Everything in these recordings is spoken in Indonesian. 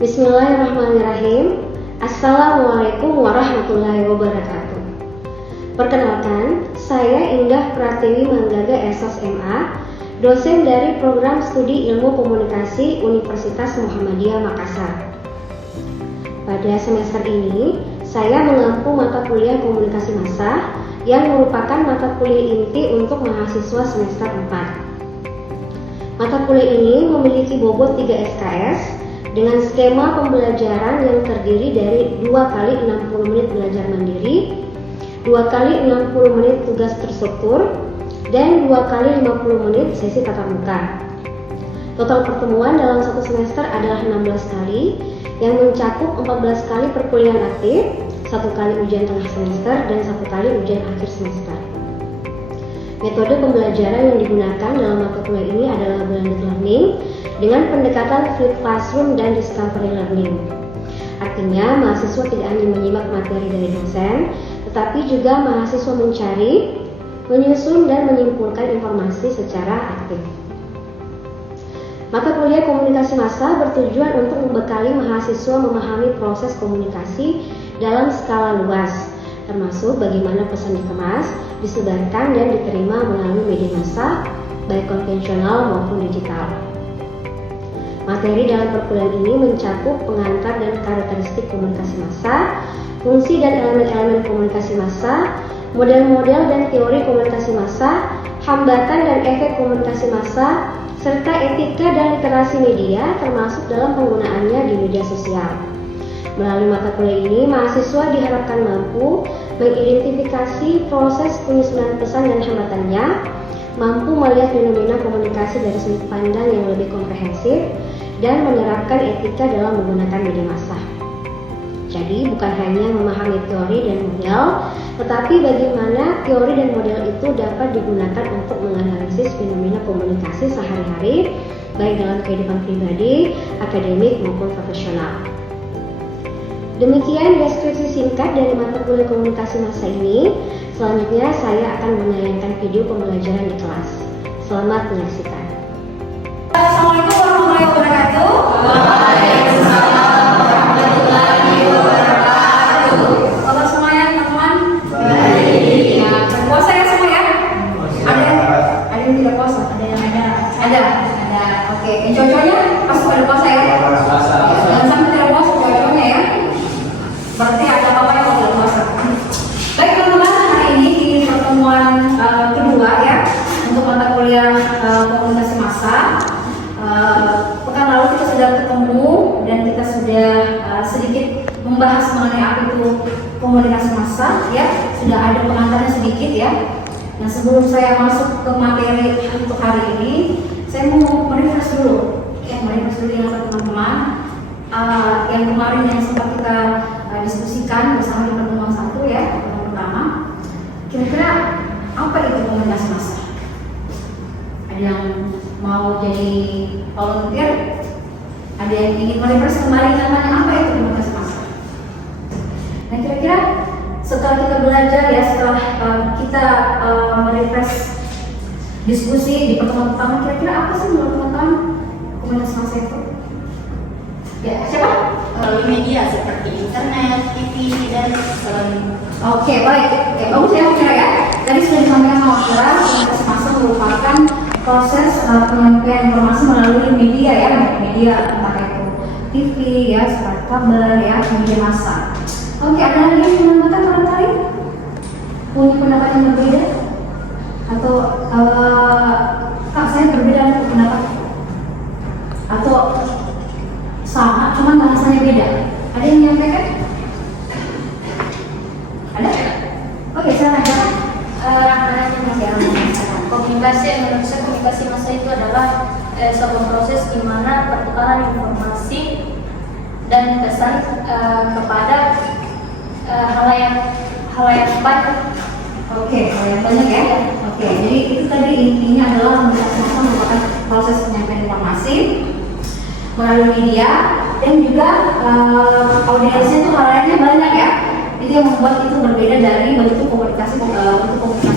Bismillahirrahmanirrahim. Assalamualaikum warahmatullahi wabarakatuh. Perkenalkan, saya Indah Pratiwi Manggaga SS MA, dosen dari Program Studi Ilmu Komunikasi Universitas Muhammadiyah Makassar. Pada semester ini, saya mengampu mata kuliah Komunikasi Massa yang merupakan mata kuliah inti untuk mahasiswa semester 4. Mata kuliah ini memiliki bobot 3 SKS dengan skema pembelajaran yang terdiri dari 2 kali 60 menit belajar mandiri, 2 kali 60 menit tugas terstruktur, dan 2 kali 50 menit sesi tatap muka. Total pertemuan dalam satu semester adalah 16 kali yang mencakup 14 kali perkuliahan aktif, 1 kali ujian tengah semester, dan 1 kali ujian akhir semester. Metode pembelajaran yang digunakan dalam mata kuliah ini adalah blended learning dengan pendekatan flipped classroom dan discovery learning. Artinya, mahasiswa tidak hanya menyimak materi dari dosen, tetapi juga mahasiswa mencari, menyusun, dan menyimpulkan informasi secara aktif. Mata kuliah Komunikasi Massa bertujuan untuk membekali mahasiswa memahami proses komunikasi dalam skala luas, termasuk bagaimana pesan dikemas, disebarkan, dan diterima melalui media massa, baik konvensional maupun digital. Materi dalam perkuliahan ini mencakup pengantar dan karakteristik komunikasi massa, fungsi dan elemen-elemen komunikasi massa, model-model dan teori komunikasi massa, hambatan dan efek komunikasi massa, serta etika dan literasi media termasuk dalam penggunaannya di media sosial. Melalui mata kuliah ini, mahasiswa diharapkan mampu mengidentifikasi proses penyusunan pesan dan hambatannya, mampu melihat fenomena komunikasi dari sudut pandang yang lebih komprehensif, dan menerapkan etika dalam menggunakan media massa. Jadi bukan hanya memahami teori dan model, tetapi bagaimana teori dan model itu dapat digunakan untuk menganalisis fenomena komunikasi sehari-hari, baik dalam kehidupan pribadi, akademik maupun profesional. Demikian deskripsi singkat dari mata kuliah Komunikasi Massa ini. Selanjutnya saya akan menayangkan video pembelajaran di kelas. Selamat menyaksikan. Assalamualaikum warahmatullahi wabarakatuh. Waalaikumsalam warahmatullahi wabarakatuh. Kabar semuanya teman-teman? Baik. Ya, berpuasa ya semua ya? Ada yang tidak puasa? Ada yang ada. Oke, yang cocoknya pasti pada puasa ya? Jangan sampai tidak puasa cocoknya ya. Berarti ada apa yang tidak puasa. Baik teman-teman, hari ini di pertemuan kedua ya untuk mata kuliah Komunikasi Massa. Pekan lalu kita sudah ketemu dan kita sudah sedikit membahas mengenai apa itu komunikasi massa ya, sudah ada pengantarnya sedikit ya. Nah, sebelum saya masuk ke materi untuk hari ini, saya mau merefresh dulu yang teman-teman yang kemarin yang sempat kita diskusikan bersama di pertemuan satu ya, pertemuan pertama. Kira-kira apa itu komunikasi massa? Ada yang mau jadi volunteer, ada yang ingin merefresh kembali namanya apa itu komunikasi massa. Nah, kira-kira setelah kita belajar ya, setelah kita merefresh diskusi di pertemuan pertama, kira-kira apa sih menurut teman-teman komunikasi massa itu? Ya, siapa? Melalui media seperti internet, TV, dan sebagainya. Oke, baik. Oke, bagus ya Kira ya. Tadi sudah disampaikan sama Kira, komunikasi massa merupakan proses penyampaian informasi melalui media ya, media entah itu TV ya, surat kabar ya, media massa. Oke, ada lagi yang menambahkan barangkali punya pendapat yang berbeda atau Kak, saya berbeda dengan pendapat atau sama, cuman bahasanya beda. Ada yang menyampaikan? Ada? Oke, saya lanjutkan. Komunikasi menurut saya komunikasi massa itu adalah sebuah proses di mana pertukaran informasi dan pesan kepada halayak banyak. Oke, halayak banyak ya. Oke, jadi itu tadi intinya adalah komunikasi massa merupakan proses penyampaian informasi melalui media dan juga audiensnya itu halayaknya banyak ya. Itu yang membuat itu berbeda dari bentuk komunikasi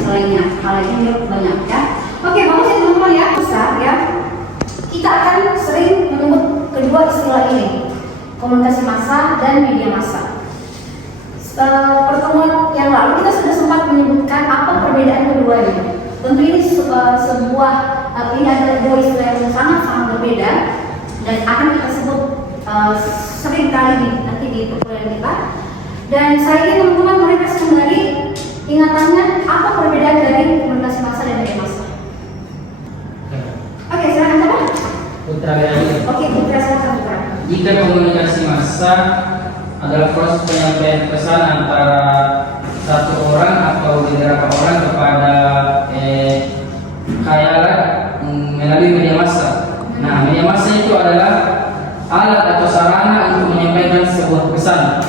lainnya. Halayaknya juga banyak ya. Oke, bagus ya teman-teman ya. Besar ya. Kita akan sering menyebut kedua istilah ini. komunikasi massa dan media massa. Pertemuan yang lalu kita sudah sempat menyebutkan apa perbedaan keduanya. Tentu ini sebuah ini ada dua istilah yang sangat berbeda dan akan kita sebut sering kali nanti di perkuliahan kita. Dan saya ingin teman-teman merefresh kembali ingatannya apa perbedaan dari komunikasi massa dan media massa. Oke, silakan siapa? Putra Wiranto. Oke, Putra, silakan Putra. Jika komunikasi massa adalah proses penyampaian pesan antara satu orang atau beberapa orang kepada khayal melalui media massa. Nah, media massa itu adalah alat atau sarana untuk menyampaikan sebuah pesan.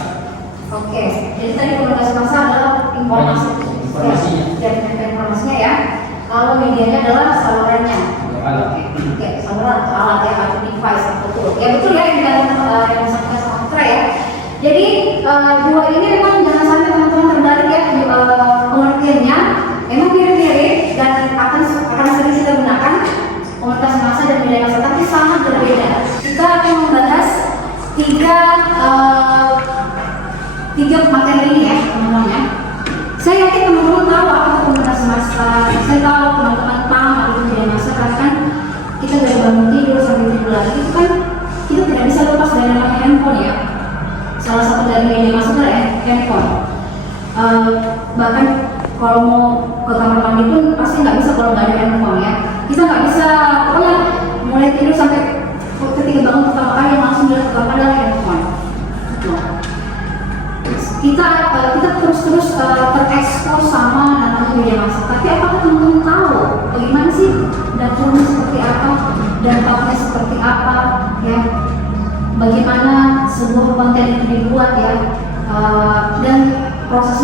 Oke, jadi tadi komunikasi massa adalah informasinya ya. Kalau medianya adalah salurannya. Oke, saluran atau alat ya, atau device atau tool. Ya betul ya yang disampaikan sama Putra ya. Jadi dua ini memang jangan sampai teman-teman terbalik ya pengertiannya. Memang mirip-mirip dan akan sering kita gunakan komunikasi massa dan media massa, tapi sangat berbeda. Kita akan membahas tiga materi ini ya teman-teman ya. Saya yakin teman-teman tahu apa komunikasi massa. Saya tahu teman-teman tahu apa media massa karena kan kita dari bangun tidur sampai tidur lagi itu kan kita tidak bisa lepas dari namanya handphone ya. Salah satu dari media massa adalah handphone. Bahkan kalau mau ke kamar mandi pun pasti nggak bisa kalau nggak ada handphone ya. Kita nggak bisa pokoknya mulai tidur sampai ketika bangun pertama kali yang langsung lihat ke kamar adalah handphone. Kita terus terekspos sama namanya media massa. Tapi apakah teman-teman tahu bagaimana sih dapurnya seperti apa, dampaknya seperti apa, ya? Bagaimana sebuah konten itu dibuat ya, dan proses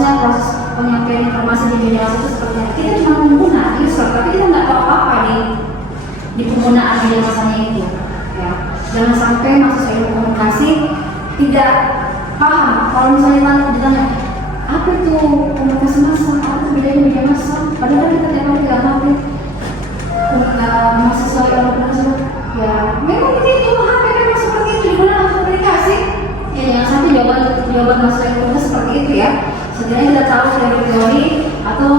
penyampaian informasi di media massa itu seperti apa? Kita cuma pengguna user, tapi kita nggak tahu apa di penggunaan media massanya itu. Ya, jangan sampai mahasiswa ilmu komunikasi tidak paham kalau misalnya ditanya apa itu komunikasi massa, apa itu bedanya media massa, padahal kita tiap hari nggak tahu mahasiswa ilmu komunikasi ya memang kita cuma HP memang seperti itu digunakan untuk komunikasi ya, yang satu jawaban mahasiswa ilmu komunikasi seperti itu ya. Setidaknya kita tahu dari teori atau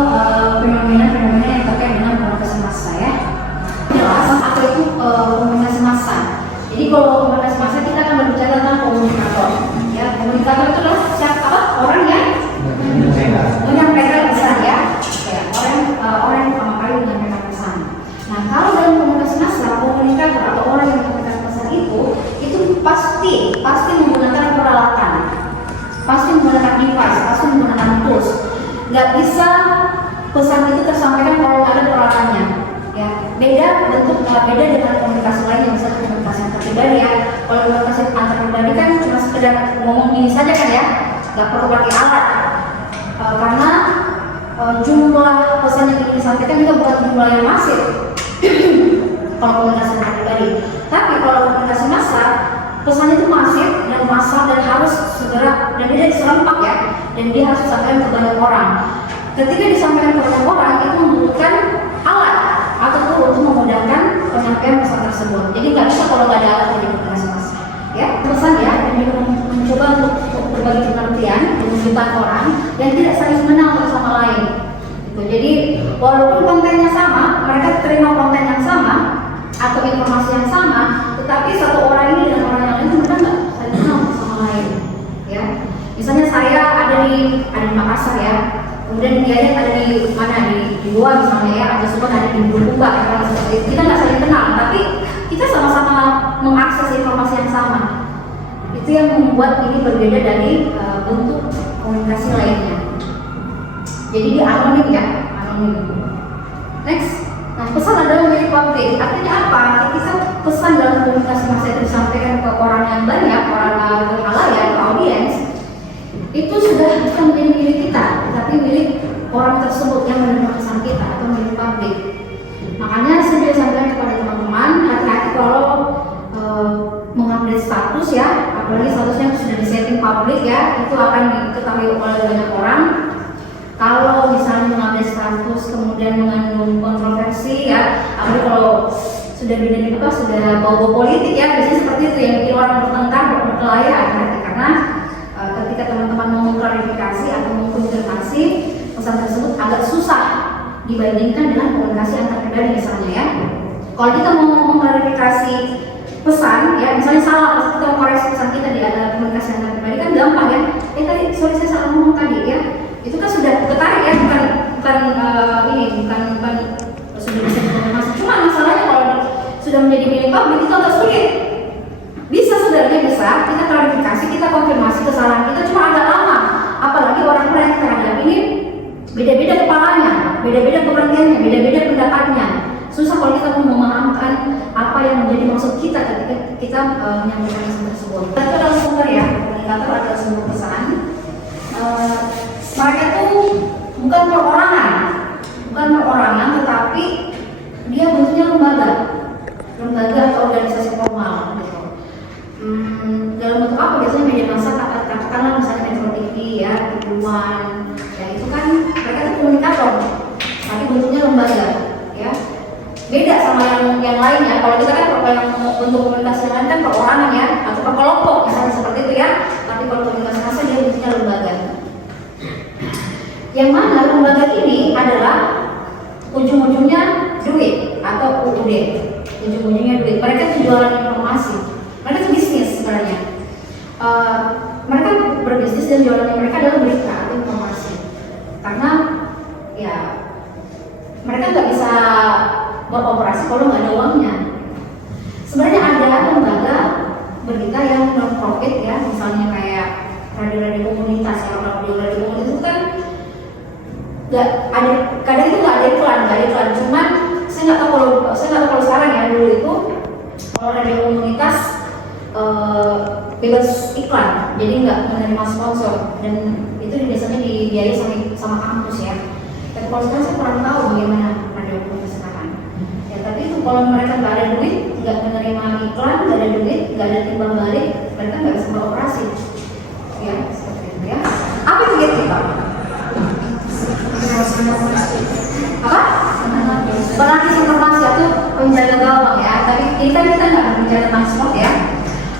fenomena-fenomena yang terkait dengan komunikasi massa ya. Jelas apa itu komunikasi massa. Jadi kalau komunikasi massa kita akan berbicara tentang komunikator. Ya, komunikator itu adalah siapa? Orang yang menyampaikan pesan ya. Orang yang pertama kali menyampaikan pesan. Nah, kalau dalam komunikasi massa, komunikator atau orang yang menyampaikan pesan itu pasti menggunakan peralatan, pasti menggunakan device, pasti menggunakan tools. Nggak bisa pesan itu tersampaikan kalau nggak ada peralatannya. Ya, beda dengan komunikasi lain yang misalnya komunikasi antar pribadi ya. Kalau komunikasi antar pribadi kan cuma sekedar ngomong ini saja kan ya, nggak perlu pakai alat karena jumlah pesan yang ingin disampaikan juga bukan jumlah yang masif. Kalau komunikasi antar pribadi, tapi kalau komunikasi massa pesan itu masif dan massal dan harus segera dan dia serempak ya, dan dia harus disampaikan ke banyak orang. Ketika disampaikan ke banyak orang itu membutuhkan alat atau untuk memudahkan penyampaian pesan tersebut. Jadi nggak bisa kalau nggak ada alat di komunikasi massa. Ya, pesan ya, dan juga mencoba untuk berbagi pengertian dengan jutaan orang yang tidak saling mengenal satu sama lain. Gitu. Jadi walaupun kontennya sama, mereka terima konten yang sama atau informasi yang sama, tetapi satu orang ini dengan orang yang lain mereka nggak saling kenal satu sama lain. Ya, misalnya saya ada di Makassar ya. Kemudian dia ada di mana di luar misalnya ya, ada Subang ada di Bulukumba ya, seperti itu. Kita nggak saling kenal, tapi kita sama-sama mengakses informasi yang sama. Itu yang membuat ini berbeda dari bentuk komunikasi lainnya. Jadi dia anonim ya, anonim. Next, nah pesan adalah milik publik. Artinya apa? Kita pesan dalam komunikasi massa itu disampaikan ke orang yang banyak, orang halayak, ke audiens. Itu sudah bukan menjadi milik kita, tapi milik orang tersebut yang menerima pesan kita atau milik publik. Makanya saya sampaikan kepada teman-teman, hati-hati kalau mengupdate status ya, apalagi statusnya sudah disetting publik ya, itu akan diketahui oleh banyak orang. Kalau misalnya mengupdate status kemudian mengandung kontroversi ya, apalagi kalau sudah beda sudah bau-bau politik ya, biasanya seperti itu yang bikin orang bertengkar, bahaya hati-hati karena ketika teman-teman mau mengklarifikasi atau mengkonfirmasi pesan tersebut agak susah dibandingkan dengan komunikasi antar pribadi misalnya ya. Kalau kita mau mengklarifikasi pesan ya, misalnya salah pas kita koreksi pesan kita di ada komunikasi antar pribadi kan gampang ya. Tadi sorry saya salah ngomong tadi ya. Itu kan sudah ketarik ya, bukan sudah bisa dikonfirmasi. Cuma masalahnya kalau sudah menjadi milik publik itu agak sulit. Bisa sebenarnya bisa kita klarifikasi, kita konfirmasi kesalahan kita, cuma agak lama. Apalagi orang-orang yang kita hadapi ini beda-beda kepalanya, beda-beda pengertiannya, beda-beda pendapatnya. Susah kalau kita mau memahamkan apa yang menjadi maksud kita ketika kita menyampaikan pesan tersebut. Itu adalah sumber ya, komunikator adalah sumber pesan. Mereka tuh bukan perorangan, tetapi dia bentuknya lembaga atau organisasi formal gitu. Dalam bentuk apa biasanya media massa, katakanlah misalnya Metro TV ya, Tujuan, ya itu kan mereka tuh komunikator, tapi bentuknya lembaga ya. Beda sama yang lainnya. Kalau kita kan yang bentuk komunikasi yang lain kan perorangan ya, atau per kelompok misalnya seperti itu ya. Tapi kalau komunikasi massa dia bentuknya lembaga. Yang mana lembaga ini adalah ujung-ujungnya duit atau UUD, ujung-ujungnya duit. Mereka tuh jualan informasi, mereka tuh bisnis sebenarnya. Mereka berbisnis dan jualannya mereka adalah berita atau informasi. Karena ya mereka nggak bisa beroperasi kalau nggak ada uangnya. Sebenarnya ada lembaga berita yang non profit ya, misalnya kayak radio-radio komunitas ya, radio-radio komunitas itu kan nggak ada, kadang itu nggak ada iklan, cuman saya nggak tahu kalau sekarang ya. Dulu itu kalau radio komunitas bebas iklan, jadi nggak menerima sponsor dan itu biasanya dibiayai sama kampus ya. Tapi kalau sekarang saya kurang tahu bagaimana radio komunitas sekarang. Ya tapi itu kalau mereka nggak ada duit, nggak menerima iklan, nggak ada duit, nggak ada timbal balik, mereka nggak bisa beroperasi. Ya seperti itu ya. Apa yang gatekeeper? Apa? Penangkis informasi atau penjaga gawang ya. Tapi kita nggak berbicara tentang sport ya.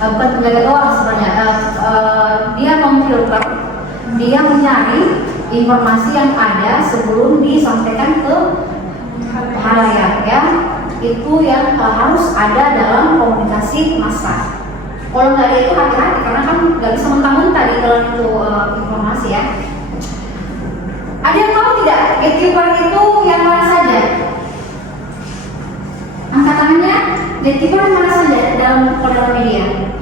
Bukan penjaga gawang sebenarnya. Dia memfilter, dia mencari informasi yang ada sebelum disampaikan ke halayak ya. Itu yang harus ada dalam komunikasi massa. Kalau nggak ada itu hati-hati karena kan nggak bisa mentah-mentah di dalam itu informasi ya. Ada yang tahu tidak gatekeeper itu yang mana saja? Angkat tangannya. Gatekeeper yang mana saja dalam media?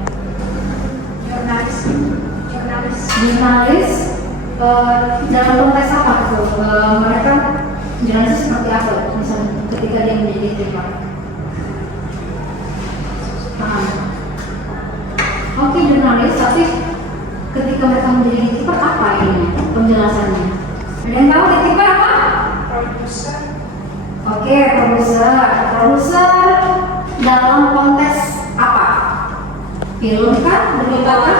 Jurnalis. Dalam konteks apa tuh? Mereka jurnalis seperti apa? Misalnya ketika dia menjadi gatekeeper. Oke, jurnalis, tapi ketika mereka menjadi gatekeeper apa ini penjelasannya? Ada yang tahu gatekeeper apa? Produser. Oke, produser dalam konteks apa? Film kan? Berita apa?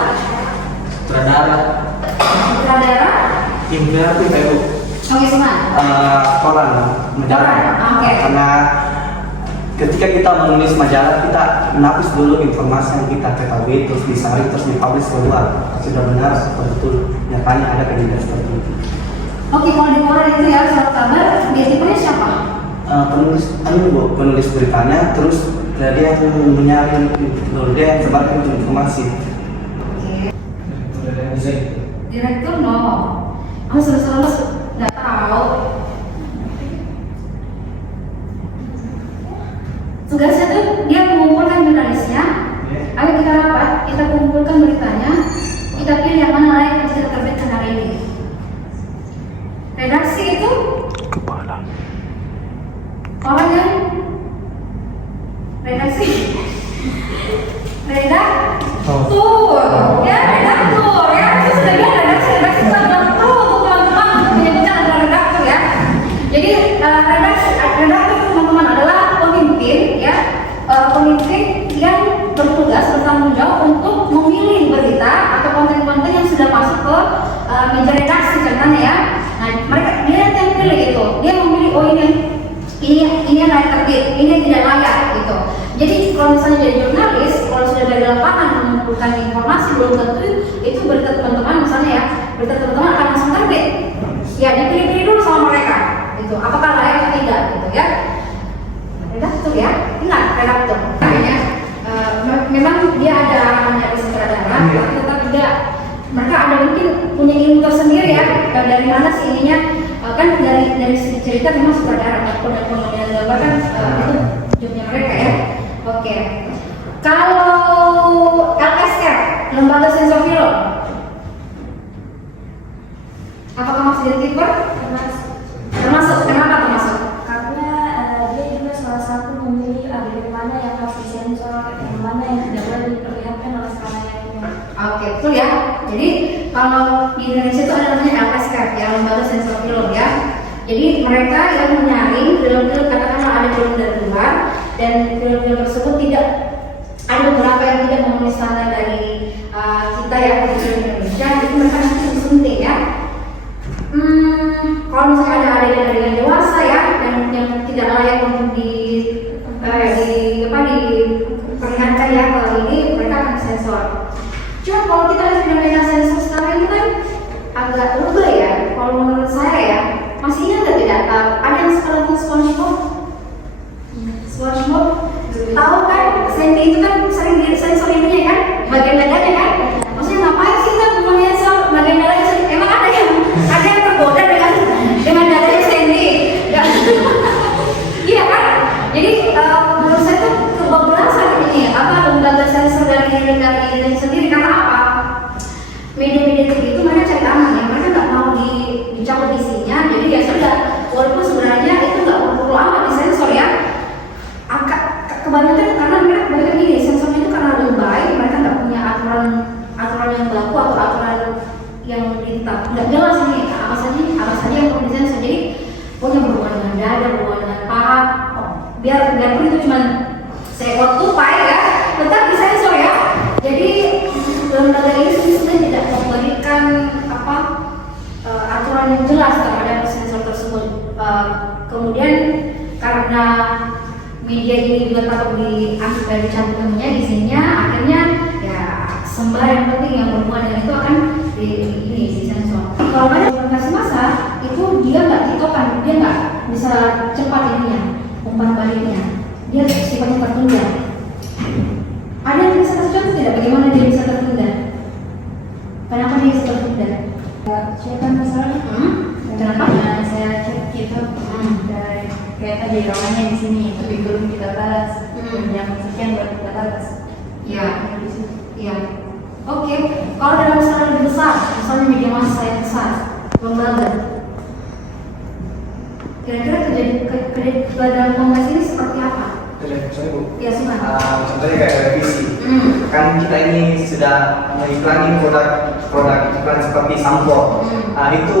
Sutradara? Kimia itu itu. Oke, Suman. Koran, majalah. Oke. Karena ketika kita menulis majalah, kita menapis dulu informasi yang kita ketahui, terus disaring, terus dipublish keluar. Sudah benar, betul. Nyatanya ada kejadian seperti itu. Oke, kalau di koran itu ya, surat kabar, gatekeepernya siapa? Penulis beritanya, terus dia yang menyaring, dia yang sebarkan informasi. Oke. Direktur no. Aku sudah nggak tahu. Tugasnya tuh dia mengumpulkan jurnalisnya. Ayo kita rapat, kita kumpulkan beritanya, kita pilih yang mana layak yang bisa terbitkan hari ini. Redaksi itu orang yang redaksi redaktur ya, redaktur ya, itu sudah bilang redaksi sedang perlu untuk teman-teman untuk menyebutkan adalah redaktur ya. Jadi redaktur teman-teman adalah pemimpin ya, pemimpin yang bertugas bertanggung jawab untuk memilih berita atau konten-konten yang sudah masuk ke meja redaksi contohnya ya. Nah mereka dia yang pilih itu, dia memilih oh ini yang layak terbit, ini yang tidak layak gitu. Jadi kalau misalnya jadi jurnalis, kalau sudah dari lapangan mengumpulkan informasi, belum tentu itu berita teman-teman misalnya ya, berita teman-teman akan langsung terbit. Ya dipilih-pilih dulu sama mereka, gitu. Apakah layak atau tidak, gitu ya? Redaktur ya, ingat redaktur. Makanya memang dia ada arahannya dari sutradara, tapi tetap tidak. Mereka ada mungkin punya ilmu tersendiri ya. Dari mana sih ininya? Kan dari cerita memang sutradara, ataupun pengambilan gambar kan itu jobnya mereka ya. Oke. Kalau LSR, Lembaga Sensor Film, apakah masih jadi tipe? Termasuk. Kenapa termasuk? Karena dia juga salah satu memilih adegan mana yang harus disensor, yang mana yang tidak boleh diperlihatkan oleh skalayannya. Oke, betul ya. Jadi kalau di Indonesia itu ada namanya LSK ya, Lembaga Sensor Film ya. Jadi mereka yang menyaring film-film katakanlah ada film dari luar dan film-film tersebut tidak ada beberapa yang tidak memenuhi standar dari kita ya di Indonesia, jadi mereka nanti disunting ya. Kalau misalnya ada adegan-adegan dewasa ya dan yang tidak layak untuk diperlihatkan ya, kalau ini mereka akan sensor. Cuma kalau kita lihat fenomena sensor sekarang ini kan agak lebay ya. Kalau menurut saya ya, masih ingat tidak? Ada yang suka nonton SpongeBob? SpongeBob, tahu kan? Sandy itu kan sering disensor ininya kan, bagian dadanya kan? Maksudnya ngapain sih kita menyensor bagian dadanya? Emang ada yang tergoda dengan dadanya Sandy? Ya. Iya kan? Jadi menurut saya tuh kebablasan ini lembaga sensor dari Indonesia sendiri. Karena apa? Media-media itu mereka cari aman ya, mereka nggak mau dicabut isinya, jadi ya sudah. Walaupun sebenarnya itu nggak perlu amat disensor ya. Kebanyakan karena mereka kebanyakan gini, sensornya itu karena lebay, mereka nggak punya aturan yang baku atau aturan yang ditetap. Nggak jelas ini apa saja yang perlu disensor. Jadi punya berhubungan dengan dada, berhubungan dengan paha, biarpun itu cuma seekor tupai ya, tetap disensor ya. Jadi lembaga ini sudah tidak memberikan aturan yang jelas terhadap sensor tersebut. Kemudian karena media ini juga takut diambil dari cantumnya isinya, akhirnya ya sembah yang penting yang berhubungan dengan itu akan disensor. Kalau ada informasi massa itu dia nggak ditokan, dia nggak bisa cepat ininya, umpan baliknya, dia sifatnya tertunda. Ada yang bisa kasih contoh tidak bagaimana dia bisa tertunda? Kenapa dia bisa tertunda? Saya kan masalahnya Kenapa? karena saya cek gitu kayak tadi namanya di sini tapi belum kita balas yang sekian baru kita balas. Iya. Iya. Oke. Kalau dalam skala lebih besar, misalnya media massa yang besar, lembaga, kira-kira ke dalam kongres ini seperti apa? Contohnya Bu, Ya suka. contohnya kayak televisi. Kan kita ini sudah mengiklani produk iklan seperti sampo. Itu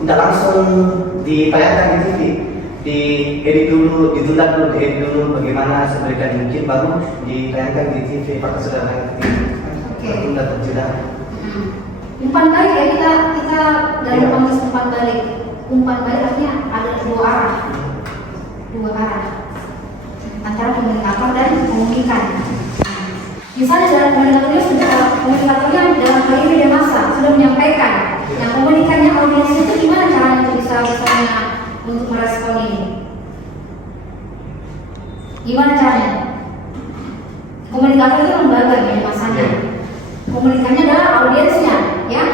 tidak langsung ditayangkan di TV, diedit dulu, ditunda dulu, diedit dulu bagaimana sebaiknya mungkin baru ditayangkan di TV. Apakah sudah naik ke TV? Tertunda atau tidak? Umpan balik ya, kita dalam konteks umpan balik. Umpan balik artinya ada dua arah antara komunikator dan komunikan. Misalnya dalam komunikatornya dalam hal ini media massa sudah menyampaikan. Nah, komunikannya audiens itu gimana caranya untuk bisa misalnya untuk merespon ini? Gimana caranya? Komunikator itu lembaga media massanya. Komunikannya adalah audiensnya, ya.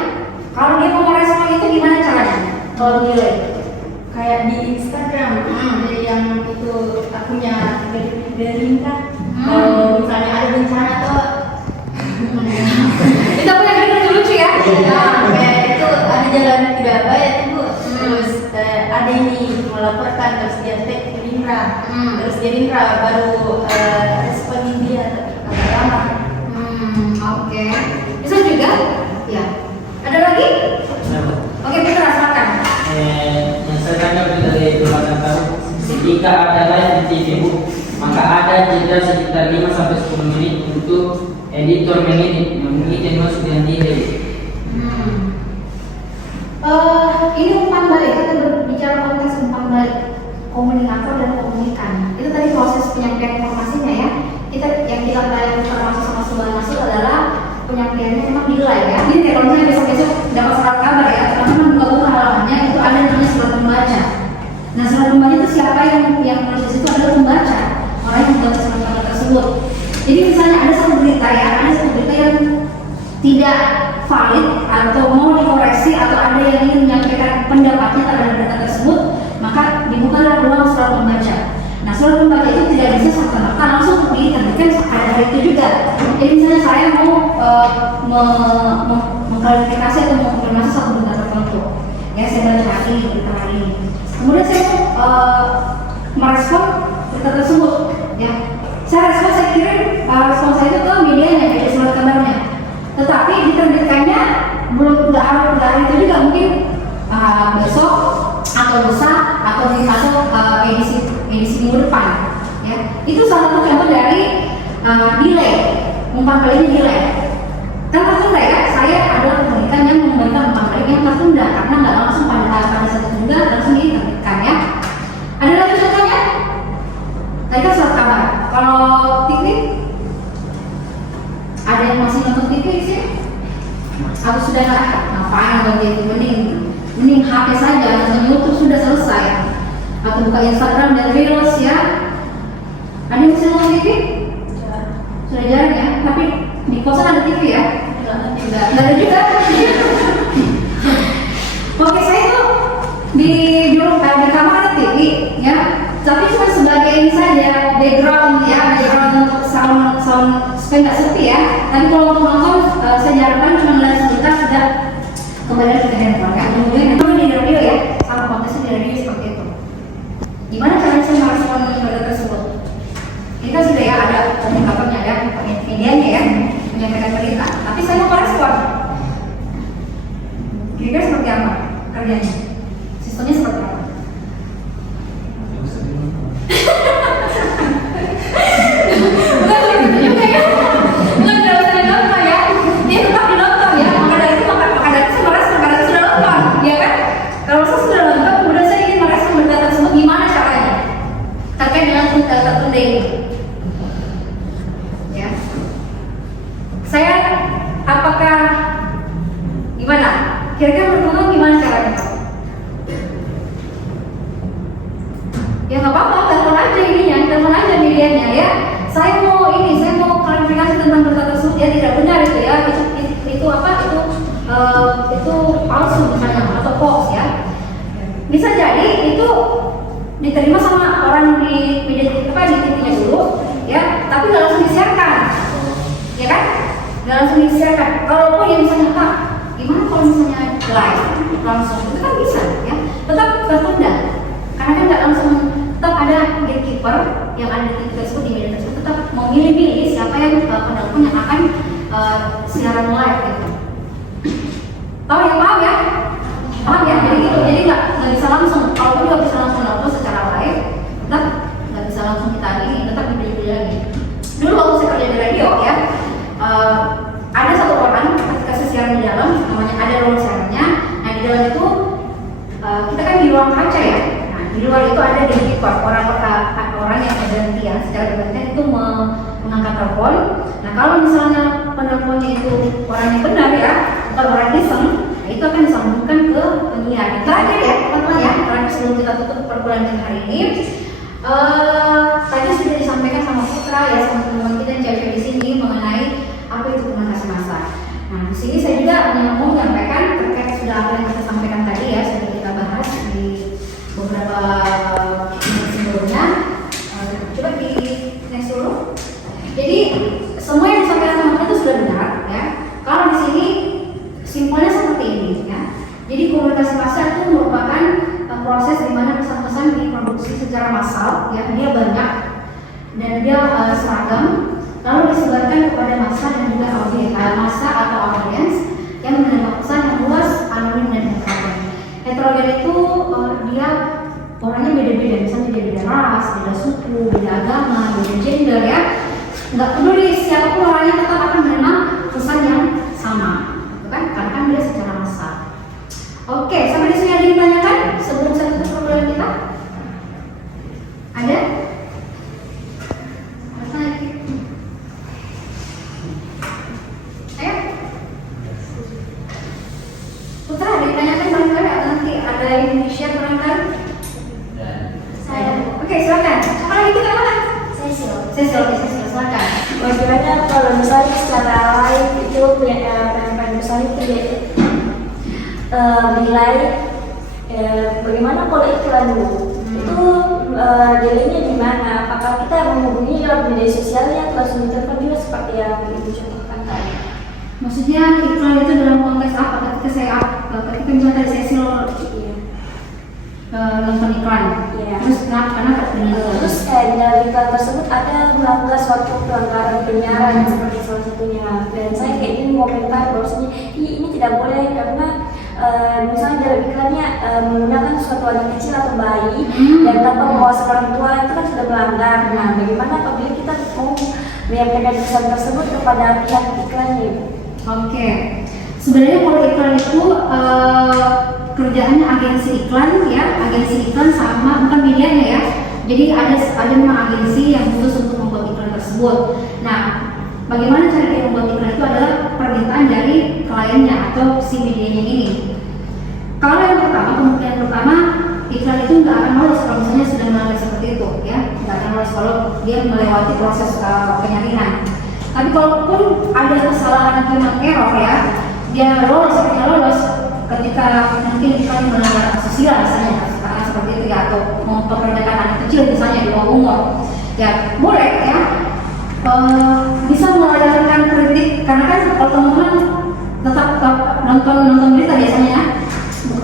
Kalau dia mau merespon itu gimana caranya? Kalau nilai Kayak di Instagram ada yang itu akunnya Gerindra. Kalau misalnya ada bencana tuh kita punya video lucu ya. nah, kayak itu ada jalan tidak baik itu terus ada ini melaporkan terus dia tag Gerindra terus Gerindra baru responin dia agak lama. Oke. Bisa juga? Ya. Ada lagi? Oke, Putra silakan. Yang saya tangkap dari Perlatan Tahu, jika ada live di TV Bu, maka ada jeda sekitar 5-10 menit untuk editor mengedit dan masuk dan delay. Ini umpan balik, kita berbicara konteks umpan balik komunikator dan komunikan. Itu tadi proses penyampaian informasinya ya. Yang kita bayar informasi sama sumber masuk adalah penyampaiannya memang misalnya besok-besok dapat surat kabar ya, teman-teman buka halamannya itu ada namanya surat pembaca. Nah, surat pembaca itu siapa yang menulis itu adalah pembaca, orang yang membaca surat kabar tersebut. Jadi misalnya ada satu berita yang tidak valid atau mau dikoreksi atau ada yang ingin menyampaikan pendapatnya terhadap berita tersebut, maka dibukalah ruang surat pembaca. Nah, surat pembaca itu tidak bisa serta-merta langsung diterbitkan pada hari itu juga. Jadi misalnya saya mau mengklarifikasi atau mengkonfirmasi satu berita tertentu, ya saya baca hari ini, berita hari ini. Kemudian saya merespon berita tersebut, ya. Saya kirim respon saya itu ke medianya, jadi surat kabarnya. Tetapi diterbitkannya belum hari itu juga, mungkin besok atau lusa atau edisi minggu depan, ya. Itu salah satu contoh dari delay, umpan balik delay. Kan tertunda ya, saya adalah pemberitaan yang memberikan umpan balik yang tertunda karena nggak langsung pada saat itu juga langsung diterbitkan, ya. Ada lagi contohnya? Tadi kan surat kabar. Kalau TV, ada yang masih nonton TV di sini? Aku sudah nggak ngapain nonton itu, mending HP saja, nonton YouTube sudah selesai. Atau buka Instagram dan Reels, ya. Ada yang masih nonton TV? Sudah jarang ya, tapi di kosan ada TV ya? Tidak ada juga. Oke, saya tuh di kamar ada TV, ya. Tapi cuma sebagai ini saja, background ya, background untuk sound supaya nggak sepi ya. Tapi kalau untuk nonton, saya jarang cuma ngeliat sebentar sudah kembali ke handphone ya. Kemudian di radio ya, sama konteksnya di radio seperti itu. Gimana caranya saya merespon berita tersebut? Kita sudah ya ada komunikatornya ya, medianya ya, menyampaikan berita. Tapi saya mau merespon. Kira-kira seperti apa kerjanya? Sistemnya seperti apa? Tertunda ini, ya. Saya apakah gimana? Kira-kira menurut gimana caranya? Ya nggak apa-apa, telepon aja ininya, telepon aja medianya ya. Saya mau klarifikasi tentang berita tersebut ya tidak benar itu ya, itu palsu misalnya atau hoax ya. Bisa jadi itu diterima sama orang di TV-nya dulu, ya, tapi nggak langsung disiarkan, ya kan? Nggak langsung disiarkan. Kalaupun ya misalnya gimana kalau misalnya live langsung, itu kan bisa, ya, tetap tertunda, karena kan nggak langsung, tetap ada gatekeeper yang ada di TV tersebut, di media tersebut, tetap memilih-milih siapa yang penelpon yang akan siaran live gitu. Tahu ya, paham ya? Paham ya? Jadi gitu, jadi nggak bisa langsung, kalaupun nggak bisa langsung nelfon secara live, tetap nggak bisa langsung kita ini, tetap dipilih lagi. Dulu waktu saya kerja di radio ya, ada satu orang ketika saya siaran di dalam, namanya ada ruang siarannya. Nah di dalam itu kita kan di ruang kaca ya. Nah di luar itu ada gatekeeper, orang yang bergantian secara bergantian itu mengangkat telepon. Nah kalau misalnya penelponnya itu orangnya benar ya, bukan orang iseng, itu akan disambungkan ke penyiar. Itu aja ya teman-teman ya. Karena sebelum kita tutup perkuliahan kita hari ini, tadi sudah disampaikan sama Putra ya, sama teman-teman kita yang cewek di sini mengenai apa itu komunikasi massa. Nah di sini saya juga mau menyampaikan terkait sudah apa yang kita sampaikan tadi ya, sudah kita bahas di beberapa sebelumnya. Coba di next dulu. Jadi semua yang disampaikan teman-teman itu sudah benar ya. Kalau di sini simpelnya seperti ini ya. Jadi komunikasi massa itu merupakan proses di mana pesan-pesan diproduksi secara massal ya, dia banyak dan dia seragam, lalu disebarkan kepada massa dan juga massa atau audiens yang menerima pesan yang luas, anonim dan heterogen. Heterogen itu dia orangnya beda-beda, misalnya beda-beda ras, beda suku, beda agama, beda gender ya. Nggak peduli siapapun orangnya tetap akan menerima pesan yang sama. Kan? Karena kan dia secara massal. Oke, sampai di sini ada yang ditanyakan sebelum saya tutup perkuliahan kita? Ada? Ayo. yang di-share barangkali? Saya Oke, silakan. Siapa lagi kita mana? Cecil, Silakan. bagaimana kalau misalnya secara live itu penyampaian besar itu nilai bagaimana kalau iklan dulu itu nilainya di mana? Apakah kita menghubungi lewat media sosialnya atau langsung telepon juga seperti yang ibu contohkan tadi? Maksudnya iklan itu dalam konteks apa? Ketika misalnya tadi sesi nonton iklan, Iya. terus kenapa dengan Terus dari iklan tersebut ada melanggar suatu pelanggaran penyiaran seperti salah satunya, dan saya kayak ini komentar bahwasanya ini tidak boleh karena misalnya dalam iklannya menggunakan suatu anak kecil atau bayi dan tanpa membawa orang tua itu kan sudah melanggar. Nah, bagaimana apabila kita mau menyampaikan pesan tersebut kepada pihak iklannya? Oke, sebenarnya kalau iklan itu kerjaannya agensi iklan ya, agensi iklan sama bukan medianya ya. Jadi ada memang agensi yang khusus untuk membuat iklan tersebut. Nah, bagaimana cara dia membuat iklan itu adalah permintaan dari kliennya atau si medianya ini. Kalau yang pertama, kemungkinan pertama iklan itu nggak akan lolos kalau misalnya sudah melanggar seperti itu ya, nggak akan lolos kalau dia melewati proses penyaringan. Tapi kalaupun ada kesalahan human error ya, dia lolos atau tidak lolos ketika mungkin iklan melanggar sosial misalnya, karena seperti itu ya, atau memperkerjakan anak kecil misalnya di bawah umur, ya boleh ya bisa melayangkan kritik, karena kan kalau teman-teman tetap nonton berita biasanya ya,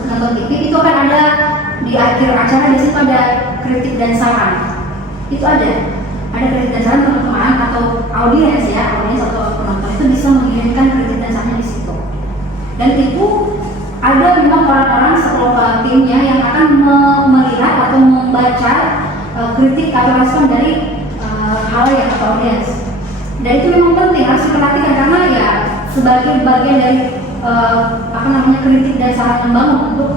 nonton TV itu akan ada di akhir acara, di situ ada kritik dan saran, itu ada kritik dan saran teman-teman atau audiens atau penonton itu bisa mengirimkan kritik dan sarannya di situ. Dan itu ada memang orang-orang sekelompok timnya yang akan melihat atau membaca kritik atau respon dari halayak atau audiens. Dan itu memang penting, harus diperhatikan karena ya sebagai bagian dari kritik dan saran membangun untuk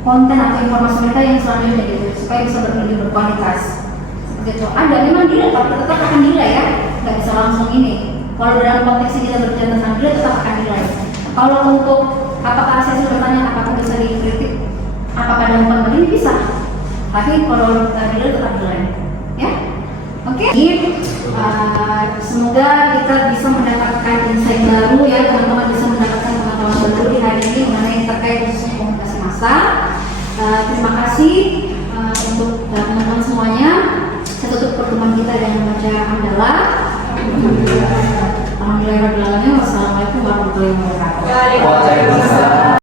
konten atau informasi mereka yang selanjutnya gitu, supaya bisa lebih berkualitas. Gitu. Ada memang nilai, tapi tetap akan nilai ya, nggak bisa langsung ini. Kalau dalam konteks kita berbicara tentang nilai, tetap akan nilai. Kalau untuk apakah saya sudah bertanya apakah bisa dikritik, apakah ada umpan begini bisa, tapi kalau nilai tetap nilai, ya. Oke. Semoga kita bisa mendapatkan insight baru ya, teman-teman bisa mendapatkan pengetahuan baru di hari ini mengenai terkait khususnya komunikasi massa. Terima kasih untuk teman-teman semuanya. Saya tutup pertemuan kita dengan membaca hamdalah. Alhamdulillahirabbil alamin. Wassalamualaikum warahmatullahi wabarakatuh. Waalaikumsalam.